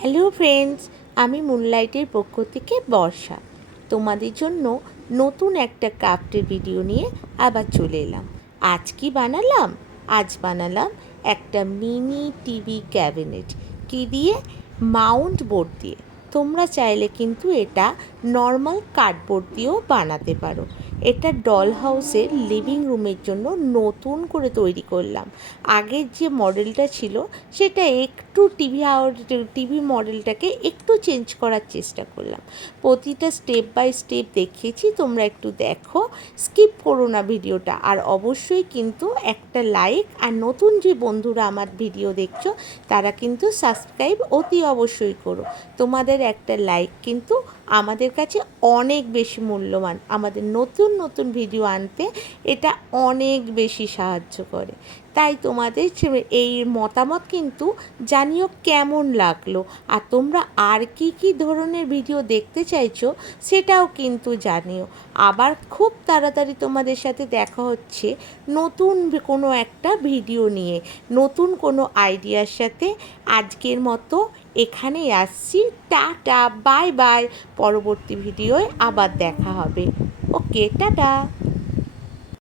Hello friends, আমি মুনলাইটের পক্ষ থেকে বর্ষা তোমাদের জন্য নতুন একটা ক্রাফটের ভিডিও নিয়ে আবার চলে এলাম। আজ কি বানালাম? আজ বানালাম একটা মিনি টিভি ক্যাবিনেট। কি দিয়ে? মাউন্ট বোর্ড দিয়ে। তোমরা চাইলে কিন্তু এটা নর্মাল কার্ডবোর্ড দিয়েও বানাতে পারো। এটা ডল হাউসের লিভিং রুমের জন্য নতুন করে তৈরি করলাম। আগের যে মডেলটা ছিল সেটা একটু টিভি মডেলটাকে একটু চেঞ্জ করার চেষ্টা করলাম। প্রতিটা স্টেপ বাই স্টেপ দেখিয়েছি, তোমরা একটু দেখো, স্কিপ করো না ভিডিওটা। আর অবশ্যই কিন্তু একটা লাইক, আর নতুন যে বন্ধুরা আমার ভিডিও দেখছো তারা কিন্তু সাবস্ক্রাইব অতি অবশ্যই করো। তোমাদের একটা লাইক কিন্তু আমাদের কাছে অনেক বেশি মূল্যবান। আমাদের নতুন নতুন ভিডিও আনতে এটা অনেক বেশি সাহায্য করে। তাই তোমাদের এই মতামত কিন্তু জানিও কেমন লাগলো, আর তোমরা আর কি ধরনের ভিডিও দেখতে চাইছো সেটাও কিন্তু জানিও। আবার খুব তাড়াতাড়ি তোমাদের সাথে দেখা হচ্ছে নতুন কোনো একটা ভিডিও নিয়ে, নতুন কোনো আইডিয়ার সাথে। আজকের মতো এখানেই আসছি। Tata, bye bye. পরবর্তী ভিডিওয় আবার দেখা হবে। ওকে, টাটা।